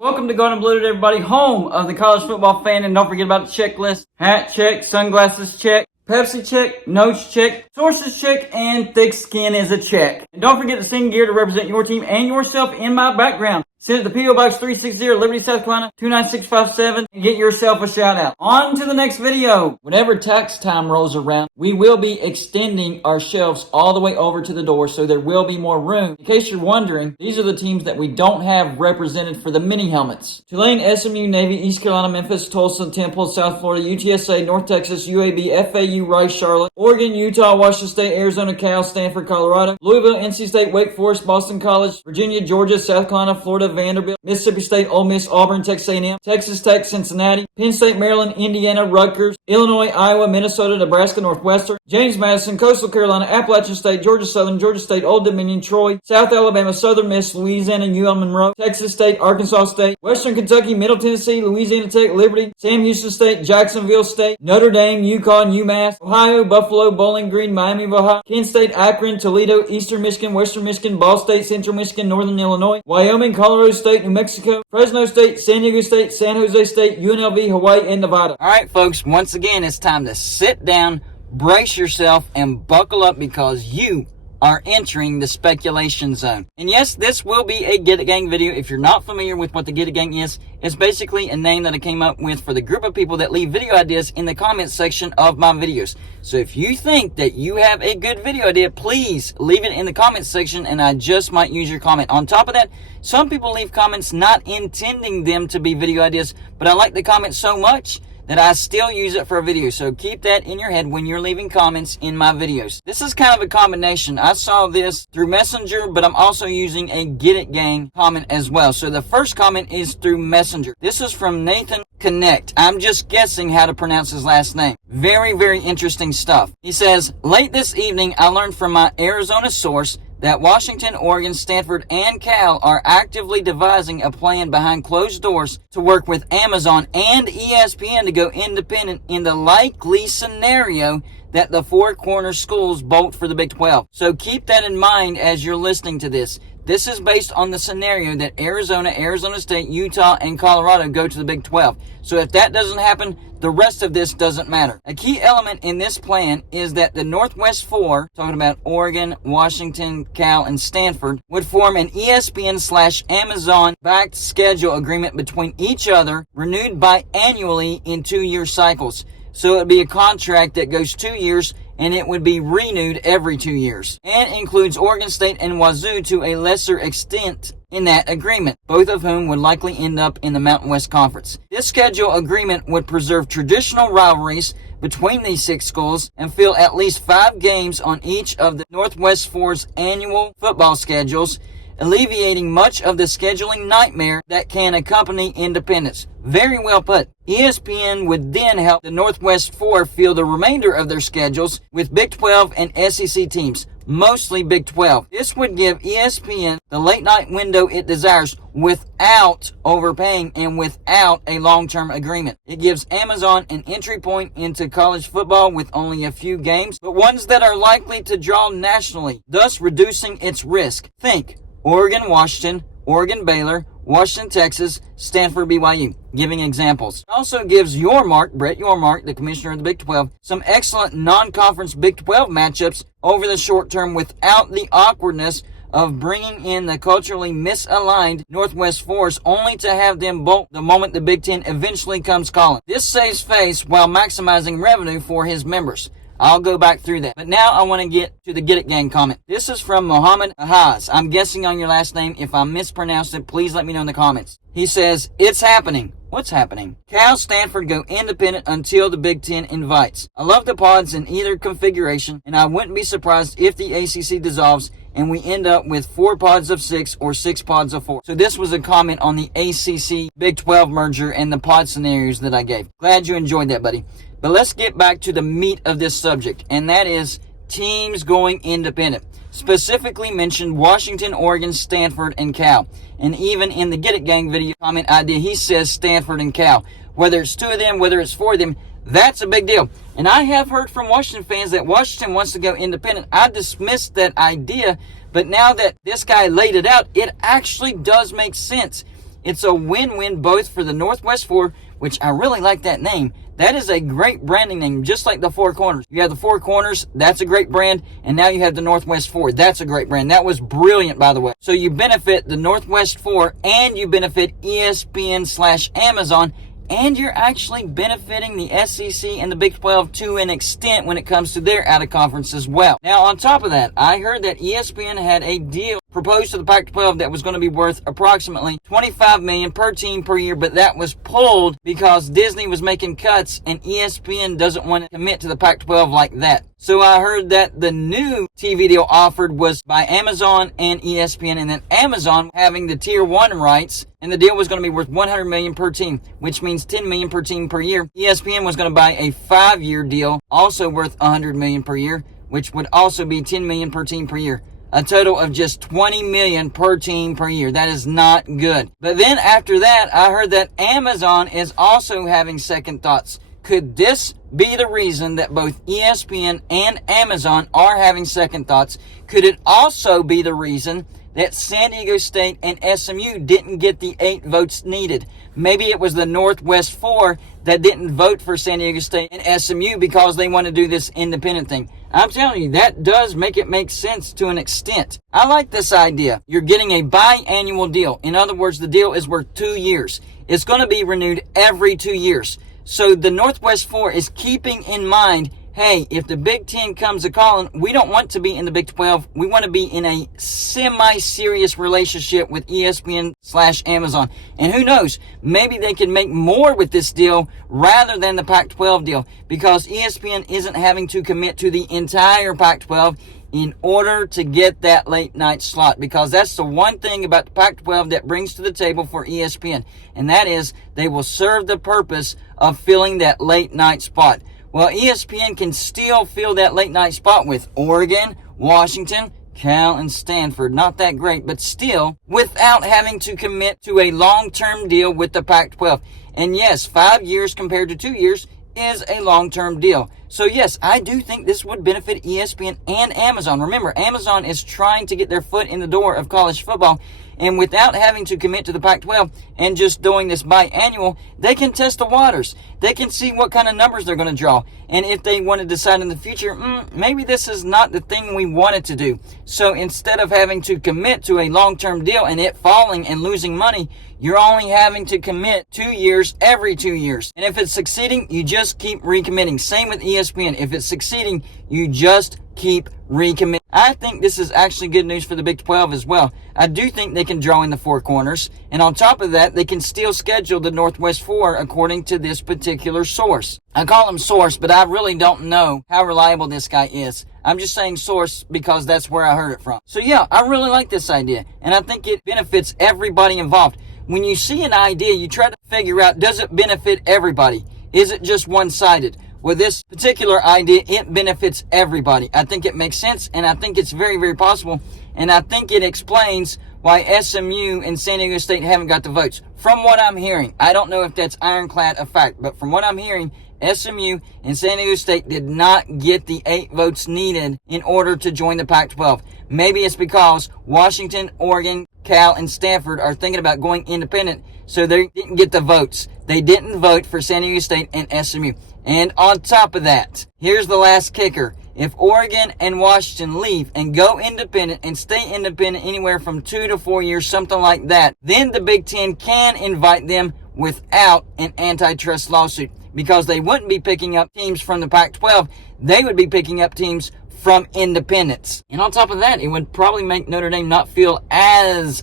Welcome to Golden Blue, everybody, home of the college football fan. And don't forget about the checklist. Hat check, sunglasses check, Pepsi check, notes check, sources check, and thick skin is a check. And don't forget to sing gear to represent your team and yourself in my background. Send it to P.O. Box 360, Liberty, South Carolina, 29657, and get yourself a shout out. On to the next video. Whenever tax time rolls around, we will be extending our shelves all the way over to the door, so there will be more room. In case you're wondering, these are the teams that we don't have represented for the mini helmets. Tulane, SMU, Navy, East Carolina, Memphis, Tulsa, Temple, South Florida, UTSA, North Texas, UAB, FAU, Rice, Charlotte, Oregon, Utah, Washington State, Arizona, Cal, Stanford, Colorado, Louisville, NC State, Wake Forest, Boston College, Virginia, Georgia, South Carolina, Florida, Vanderbilt, Mississippi State, Ole Miss, Auburn, Texas A&M, Texas Tech, Cincinnati, Penn State, Maryland, Indiana, Rutgers, Illinois, Iowa, Minnesota, Nebraska, Northwestern, James Madison, Coastal Carolina, Appalachian State, Georgia Southern, Georgia State, Old Dominion, Troy, South Alabama, Southern Miss, Louisiana, UL Monroe, Texas State, Arkansas State, Western Kentucky, Middle Tennessee, Louisiana Tech, Liberty, Sam Houston State, Jacksonville State, Notre Dame, UConn, UMass, Ohio, Buffalo, Bowling Green, Miami of Ohio, Kent State, Akron, Toledo, Eastern Michigan, Western Michigan, Ball State, Central Michigan, Northern Illinois, Wyoming, Colorado State, New Mexico, Fresno State, San Diego State, San Jose State, UNLV, Hawaii, and Nevada. All right, folks, once again, it's time to sit down, brace yourself, and buckle up because you are entering the speculation zone. And yes, this will be a Get It Gang video. If you're not familiar with what the Get It Gang is, it's basically a name that I came up with for the group of people that leave video ideas in the comments section of my videos. So if you think that you have a good video idea, please leave it in the comments section and I just might use your comment. On top of that, some people leave comments not intending them to be video ideas, but I like the comment so much that I still use it for a video. So keep that in your head when you're leaving comments in my videos. This is kind of a combination. I saw this through Messenger, but I'm also using a Get It Gang comment as well. So the first comment is through Messenger. This is from Nathan Connect. I'm just guessing how to pronounce his last name. Very, very interesting stuff. He says, late this evening, I learned from my Arizona source that Washington, Oregon, Stanford, and Cal are actively devising a plan behind closed doors to work with Amazon and ESPN to go independent in the likely scenario that the four corner schools bolt for the Big 12. So keep that in mind as you're listening to this. This is based on the scenario that Arizona, Arizona State, Utah, and Colorado go to the Big 12. So if that doesn't happen, the rest of this doesn't matter. A key element in this plan is that the Northwest Four, talking about Oregon, Washington, Cal, and Stanford, would form an ESPN/Amazon-backed schedule agreement between each other, renewed biannually in 2-year cycles. So it would be a contract that goes 2 years, and it would be renewed every 2 years, and includes Oregon State and Wazoo to a lesser extent in that agreement, both of whom would likely end up in the Mountain West Conference. This schedule agreement would preserve traditional rivalries between these 6 schools and fill at least 5 games on each of the Northwest Four's annual football schedules, alleviating much of the scheduling nightmare that can accompany independence. Very well put. ESPN would then help the Northwest Four fill the remainder of their schedules with Big 12 and SEC teams, mostly Big 12. This would give ESPN the late night window it desires without overpaying and without a long-term agreement. It gives Amazon an entry point into college football with only a few games, but ones that are likely to draw nationally, thus reducing its risk. Think Oregon, Washington, Oregon, Baylor, Washington, Texas, Stanford, BYU, giving examples. It also gives Brett Yormark, the commissioner of the Big 12, some excellent non-conference Big 12 matchups over the short term without the awkwardness of bringing in the culturally misaligned Northwest Fours only to have them bolt the moment the Big 10 eventually comes calling. This saves face while maximizing revenue for his members. I'll go back through that. But now I want to get to the Get It Gang comment. This is from Mohammed Ahaz. I'm guessing on your last name. If I mispronounced it, please let me know in the comments. He says, it's happening. What's happening? Cal, Stanford go independent until the Big 10 invites. I love the pods in either configuration, and I wouldn't be surprised if the ACC dissolves and we end up with 4 pods of 6 or 6 pods of 4. So this was a comment on the ACC Big 12 merger and the pod scenarios that I gave. Glad you enjoyed that, buddy. But let's get back to the meat of this subject, and that is teams going independent. Specifically mentioned Washington, Oregon, Stanford, and Cal. And even in the Get It Gang video comment idea, he says Stanford and Cal. Whether it's 2 of them, whether it's 4 of them, that's a big deal. And I have heard from Washington fans that Washington wants to go independent. I dismissed that idea, but now that this guy laid it out, it actually does make sense. It's a win-win both for the Northwest 4, which I really like that name. That is a great branding name, just like the Four Corners. You have the Four Corners, that's a great brand, and now you have the Northwest 4. That's a great brand. That was brilliant, by the way. So you benefit the Northwest 4, and you benefit ESPN/Amazon, and you're actually benefiting the SEC and the Big 12 to an extent when it comes to their out-of-conference as well. Now, on top of that, I heard that ESPN had a deal proposed to the Pac-12 that was going to be worth approximately $25 million per team per year, but that was pulled because Disney was making cuts and ESPN doesn't want to commit to the Pac-12 like that. So I heard that the new TV deal offered was by Amazon and ESPN, and then Amazon having the Tier 1 rights, and the deal was going to be worth $100 million per team, which means $10 million per team per year. ESPN was going to buy a 5-year deal, also worth $100 million per year, which would also be $10 million per team per year. A total of just $20 million per team per year. That is not good. But then after that, I heard that Amazon is also having second thoughts. Could this be the reason that both ESPN and Amazon are having second thoughts? Could it also be the reason that San Diego State and SMU didn't get the 8 votes needed? Maybe it was the Northwest 4 that didn't vote for San Diego State and SMU because they want to do this independent thing. I'm telling you, that does make it make sense to an extent. I like this idea. You're getting a biannual deal. In other words, the deal is worth 2 years. It's going to be renewed every 2 years. So the Northwest 4 is keeping in mind, hey, if the Big Ten comes a calling, we don't want to be in the Big 12. We want to be in a semi-serious relationship with ESPN/Amazon. And who knows, maybe they can make more with this deal rather than the Pac-12 deal, because ESPN isn't having to commit to the entire Pac-12 in order to get that late night slot, because that's the one thing about the Pac-12 that brings to the table for ESPN, and that is they will serve the purpose of filling that late night spot. Well, ESPN can still fill that late night spot with Oregon, Washington, Cal, and Stanford. Not that great, but still, without having to commit to a long-term deal with the Pac-12. And yes, 5 years compared to 2 years is a long-term deal. So yes, I do think this would benefit ESPN and Amazon. Remember, Amazon is trying to get their foot in the door of college football, and without having to commit to the Pac-12 and just doing this biannual, they can test the waters. They can see what kind of numbers they're going to draw. And if they want to decide in the future, maybe this is not the thing we wanted to do. So instead of having to commit to a long-term deal and it falling and losing money, you're only having to commit 2 years every 2 years. And if it's succeeding, you just keep recommitting. Same with ESPN. If it's succeeding, you just keep recommitting. I think this is actually good news for the Big 12 as well. I do think they can draw in the Four Corners. And on top of that, they can still schedule the Northwest 4 according to this particular source. I call him source, but I really don't know how reliable this guy is. I'm just saying source because that's where I heard it from. So yeah, I really like this idea. And I think it benefits everybody involved. When you see an idea, you try to figure out, does it benefit everybody? Is it just one-sided? With this particular idea, it benefits everybody. I think it makes sense, and I think it's very, very possible. And I think it explains why SMU and San Diego State haven't got the votes. From what I'm hearing, I don't know if that's ironclad a fact, but from what I'm hearing, SMU and San Diego State did not get the 8 votes needed in order to join the Pac-12. Maybe it's because Washington, Oregon, Cal, and Stanford are thinking about going independent, so they didn't get the votes. They didn't vote for San Diego State and SMU. And on top of that, here's the last kicker. If Oregon and Washington leave and go independent and stay independent anywhere from 2 to 4 years, something like that, then the Big Ten can invite them without an antitrust lawsuit, because they wouldn't be picking up teams from the Pac-12. They would be picking up teams from independents. And on top of that, it would probably make Notre Dame not feel as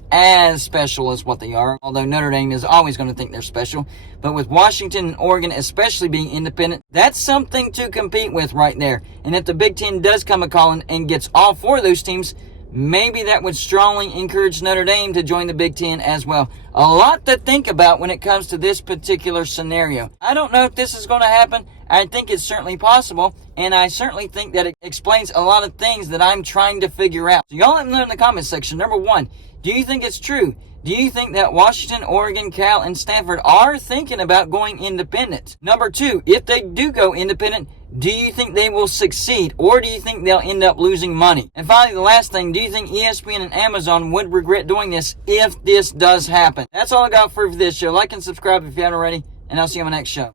special as what they are, although Notre Dame is always going to think they're special. But with Washington and Oregon especially being independent, that's something to compete with right there. And if the Big Ten does come a calling and gets all 4 of those teams, maybe that would strongly encourage Notre Dame to join the Big Ten as well. A lot to think about when it comes to this particular scenario. I don't know if this is going to happen. I think it's certainly possible, and I certainly think that it explains a lot of things that I'm trying to figure out. So y'all let me know in the comments section. Number 1, do you think it's true Do you think that Washington, Oregon, Cal, and Stanford are thinking about going independent? Number 2, if they do go independent, do you think they will succeed, or do you think they'll end up losing money? And finally, the last thing, do you think ESPN and Amazon would regret doing this if this does happen? That's all I got for this show. Like and subscribe if you haven't already, and I'll see you on my next show.